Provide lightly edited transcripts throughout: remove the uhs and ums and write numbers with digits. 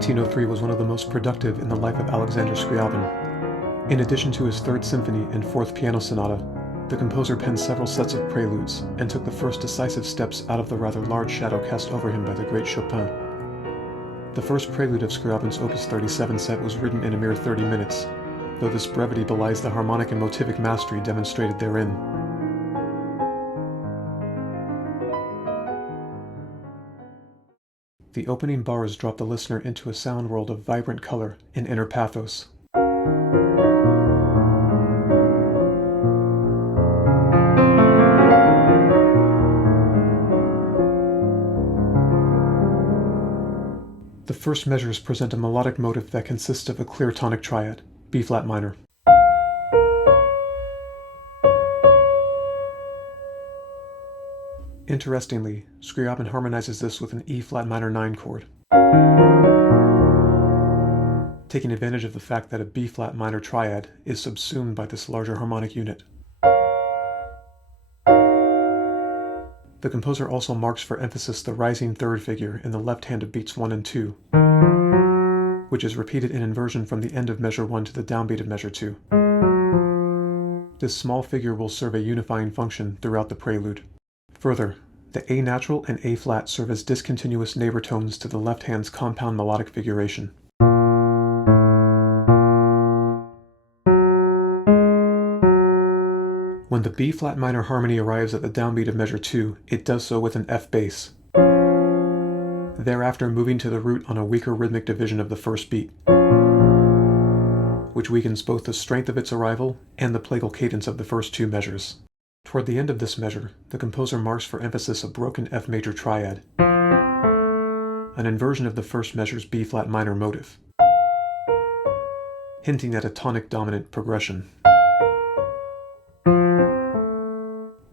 1903 was one of the most productive in the life of Alexander Scriabin. In addition to his Third Symphony and Fourth Piano Sonata, the composer penned several sets of preludes and took the first decisive steps out of the rather large shadow cast over him by the great Chopin. The first prelude of Scriabin's Opus 37 set was written in a mere 30 minutes, though this brevity belies the harmonic and motivic mastery demonstrated therein. The opening bars drop the listener into a sound world of vibrant color and inner pathos. The first measures present a melodic motive that consists of a clear tonic triad, B-flat minor. Interestingly, Scriabin harmonizes this with an E-flat minor 9 chord, taking advantage of the fact that a B-flat minor triad is subsumed by this larger harmonic unit. The composer also marks for emphasis the rising third figure in the left hand of beats 1 and 2, which is repeated in inversion from the end of measure 1 to the downbeat of measure 2. This small figure will serve a unifying function throughout the prelude. Further, the A natural and A flat serve as discontinuous neighbor tones to the left hand's compound melodic figuration. When the B flat minor harmony arrives at the downbeat of measure 2, it does so with an F bass, thereafter moving to the root on a weaker rhythmic division of the first beat, which weakens both the strength of its arrival and the plagal cadence of the first two measures. Toward the end of this measure, the composer marks for emphasis a broken F major triad, an inversion of the first measure's B flat minor motive, hinting at a tonic dominant progression.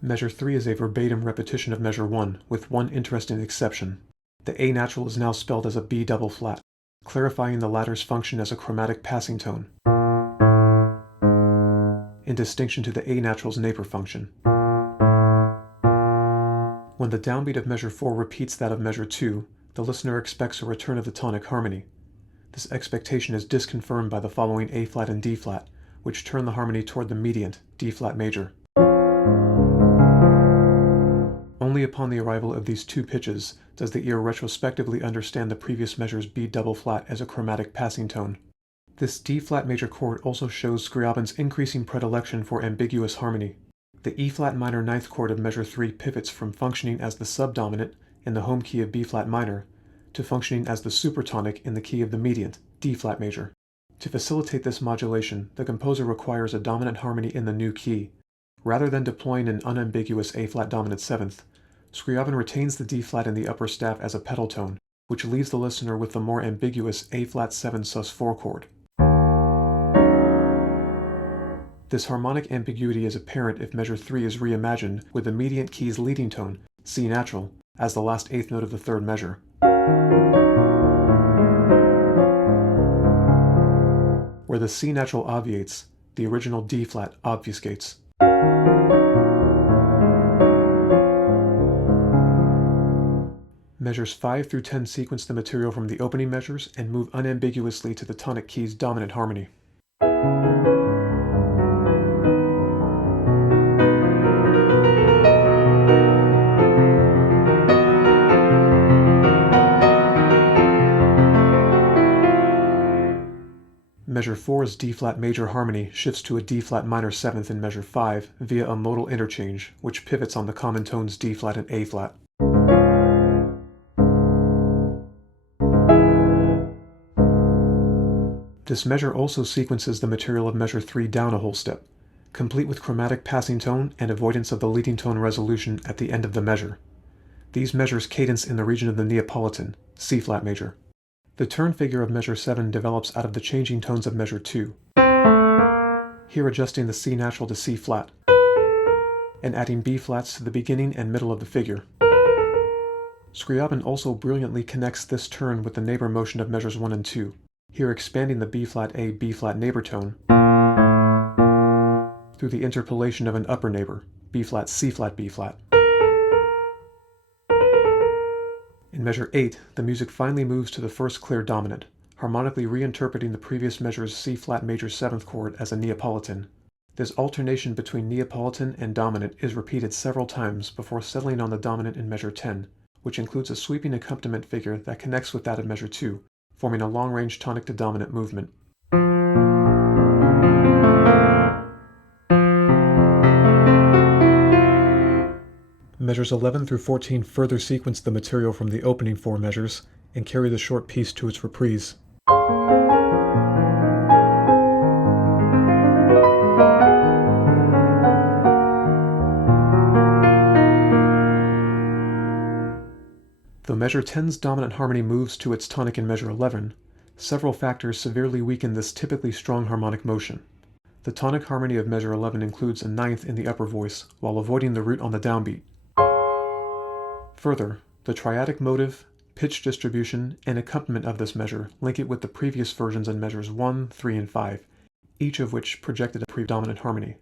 Measure 3 is a verbatim repetition of measure 1, with one interesting exception. The A natural is now spelled as a B double flat, clarifying the latter's function as a chromatic passing tone, in distinction to the A natural's neighbor function. When the downbeat of measure 4 repeats that of measure 2, the listener expects a return of the tonic harmony. This expectation is disconfirmed by the following A flat and D flat, which turn the harmony toward the mediant, D flat major. Only upon the arrival of these two pitches does the ear retrospectively understand the previous measure's B double flat as a chromatic passing tone. This D flat major chord also shows Scriabin's increasing predilection for ambiguous harmony. The E flat minor ninth chord of measure 3 pivots from functioning as the subdominant in the home key of B flat minor to functioning as the supertonic in the key of the mediant, D flat major. To facilitate this modulation, the composer requires a dominant harmony in the new key. Rather than deploying an unambiguous A flat dominant seventh, Scriabin retains the D flat in the upper staff as a pedal tone, which leaves the listener with the more ambiguous A flat 7 sus 4 chord. This harmonic ambiguity is apparent if measure 3 is reimagined with the mediant key's leading tone, C natural, as the last eighth note of the third measure. Where the C natural obviates, the original D flat obfuscates. Measures 5 through 10 sequence the material from the opening measures and move unambiguously to the tonic key's dominant harmony. Measure 4's D-flat major harmony shifts to a D-flat minor 7th in measure 5 via a modal interchange, which pivots on the common tones D-flat and A-flat. This measure also sequences the material of measure 3 down a whole step, complete with chromatic passing tone and avoidance of the leading tone resolution at the end of the measure. These measures cadence in the region of the Neapolitan, C-flat major. The turn figure of measure 7 develops out of the changing tones of measure 2, here adjusting the C natural to C flat, and adding B flats to the beginning and middle of the figure. Scriabin also brilliantly connects this turn with the neighbor motion of measures 1 and 2, here expanding the B-flat A B-flat neighbor tone through the interpolation of an upper neighbor, B-flat C-flat B-flat. In measure 8, the music finally moves to the first clear dominant, harmonically reinterpreting the previous measure's C-flat major 7th chord as a Neapolitan. This alternation between Neapolitan and dominant is repeated several times before settling on the dominant in measure 10, which includes a sweeping accompaniment figure that connects with that of measure 2, forming a long-range tonic to dominant movement. Measures 11 through 14 further sequence the material from the opening 4 measures and carry the short piece to its reprise. Though measure 10's dominant harmony moves to its tonic in measure 11, several factors severely weaken this typically strong harmonic motion. The tonic harmony of measure 11 includes a ninth in the upper voice, while avoiding the root on the downbeat. Further, the triadic motive, pitch distribution, and accompaniment of this measure link it with the previous versions in measures 1, 3, and 5, each of which projected a predominant harmony.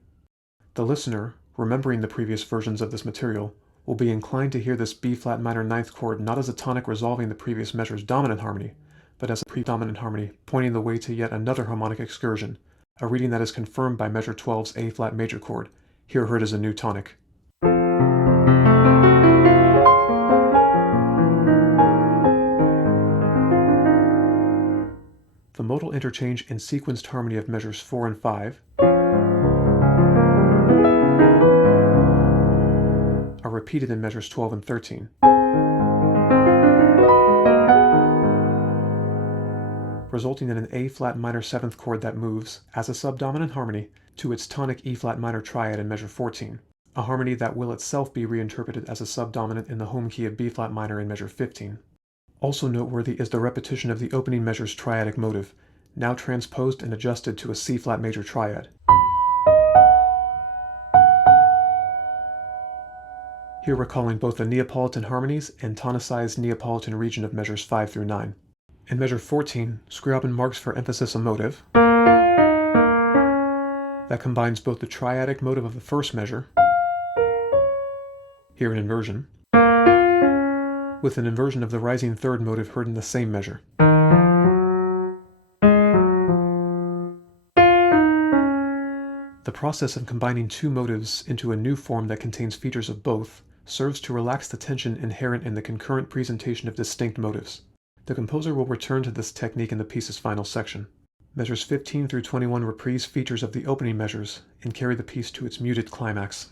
The listener, remembering the previous versions of this material, will be inclined to hear this B-flat minor 9th chord not as a tonic resolving the previous measure's dominant harmony, but as a predominant harmony pointing the way to yet another harmonic excursion, a reading that is confirmed by measure 12's A-flat major chord, here heard as a new tonic. The modal interchange and sequenced harmony of measures 4 and 5 are repeated in measures 12 and 13. Resulting in an A-flat minor 7th chord that moves, as a subdominant harmony, to its tonic E-flat minor triad in measure 14, a harmony that will itself be reinterpreted as a subdominant in the home key of B-flat minor in measure 15. Also noteworthy is the repetition of the opening measure's triadic motive, now transposed and adjusted to a C-flat major triad. Here recalling both the Neapolitan harmonies and tonicized Neapolitan region of measures 5 through 9. In measure 14, Scriabin marks for emphasis a motive that combines both the triadic motive of the first measure, here an inversion, with an inversion of the rising third motive heard in the same measure. The process of combining two motives into a new form that contains features of both serves to relax the tension inherent in the concurrent presentation of distinct motives. The composer will return to this technique in the piece's final section. Measures 15 through 21 reprise features of the opening measures and carry the piece to its muted climax.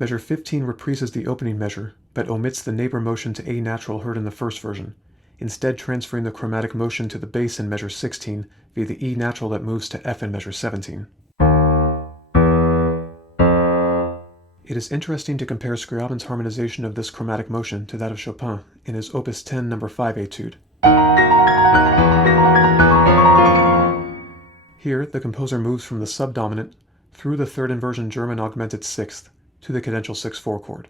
Measure 15 reprises the opening measure, but omits the neighbor motion to A natural heard in the first version, instead transferring the chromatic motion to the bass in measure 16 via the E natural that moves to F in measure 17. It is interesting to compare Scriabin's harmonization of this chromatic motion to that of Chopin in his Opus 10 No. 5 Etude. Here, the composer moves from the subdominant through the third inversion German augmented sixth to the cadential 6/4 chord.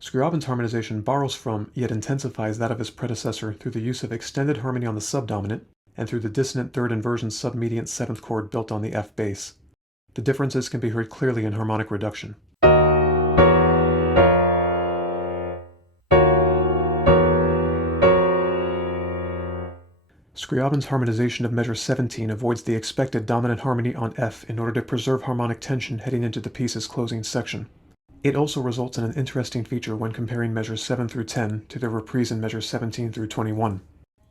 Scriabin's harmonization borrows from, yet intensifies that of his predecessor through the use of extended harmony on the subdominant and through the dissonant third inversion submediant 7th chord built on the F bass. The differences can be heard clearly in harmonic reduction. Scriabin's harmonization of measure 17 avoids the expected dominant harmony on F in order to preserve harmonic tension heading into the piece's closing section. It also results in an interesting feature when comparing measures 7 through 10 to their reprise in measures 17 through 21.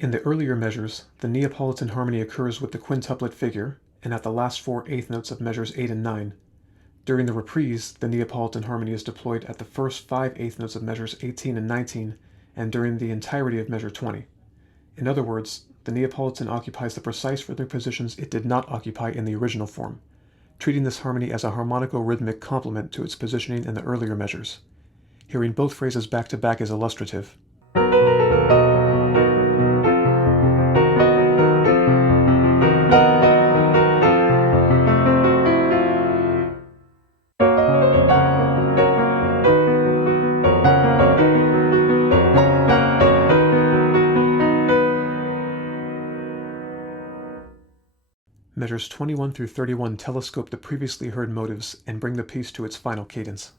In the earlier measures, the Neapolitan harmony occurs with the quintuplet figure and at the last 4 eighth notes of measures 8 and 9. During the reprise, the Neapolitan harmony is deployed at the first 5 eighth notes of measures 18 and 19 and during the entirety of measure 20. In other words, the Neapolitan occupies the precise rhythmic positions it did not occupy in the original form, treating this harmony as a harmonico-rhythmic complement to its positioning in the earlier measures. Hearing both phrases back to back is illustrative. Measures 21 through 31 telescope the previously heard motives and bring the piece to its final cadence.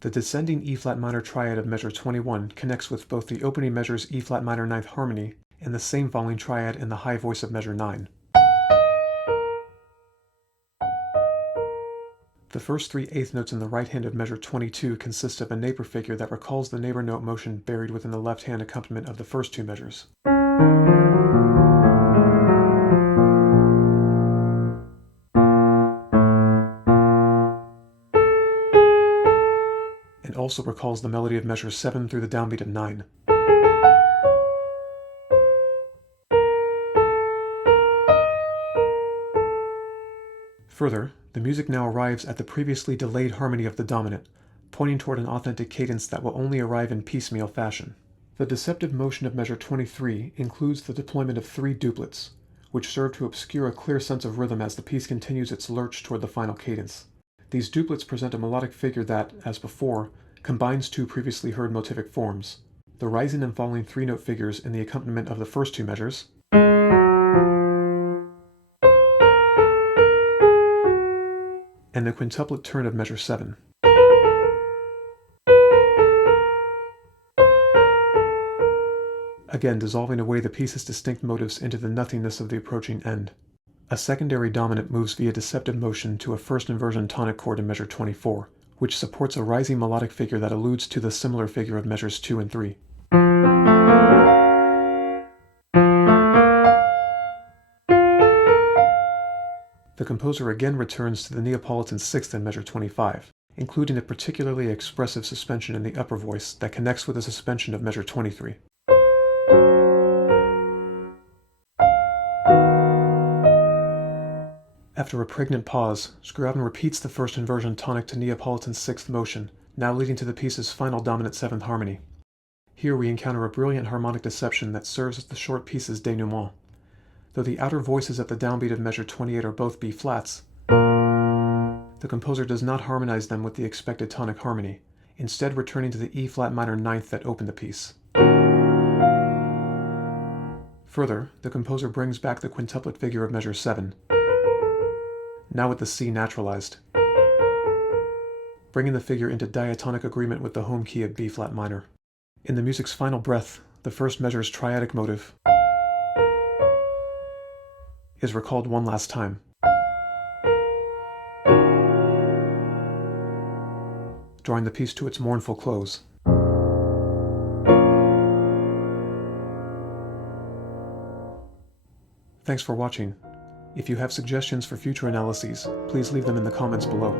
The descending E-flat minor triad of measure 21 connects with both the opening measure's E-flat minor ninth harmony and the same falling triad in the high voice of measure 9. The first three eighth notes in the right hand of measure 22 consist of a neighbor figure that recalls the neighbor note motion buried within the left hand accompaniment of the first two measures. And also recalls the melody of measures 7 through the downbeat of 9. Further, the music now arrives at the previously delayed harmony of the dominant, pointing toward an authentic cadence that will only arrive in piecemeal fashion. The deceptive motion of measure 23 includes the deployment of 3 duplets, which serve to obscure a clear sense of rhythm as the piece continues its lurch toward the final cadence. These duplets present a melodic figure that, as before, combines 2 previously heard motivic forms, the rising and falling 3-note figures in the accompaniment of the first 2 measures, and the quintuplet turn of measure 7. Again dissolving away the piece's distinct motives into the nothingness of the approaching end. A secondary dominant moves via deceptive motion to a first inversion tonic chord in measure 24, which supports a rising melodic figure that alludes to the similar figure of measures 2 and 3. The composer again returns to the Neapolitan sixth in measure 25, including a particularly expressive suspension in the upper voice that connects with the suspension of measure 23. After a pregnant pause, Scriabin repeats the first inversion tonic to Neapolitan's sixth motion, now leading to the piece's final dominant seventh harmony. Here we encounter a brilliant harmonic deception that serves as the short piece's denouement. Though the outer voices at the downbeat of measure 28 are both B-flats, the composer does not harmonize them with the expected tonic harmony, instead returning to the E-flat minor ninth that opened the piece. Further, the composer brings back the quintuplet figure of measure 7, now with the C naturalized, bringing the figure into diatonic agreement with the home key of B-flat minor. In the music's final breath, the first measure's triadic motive is recalled one last time, drawing the piece to its mournful close. Thanks for watching. If you have suggestions for future analyses, please leave them in the comments below.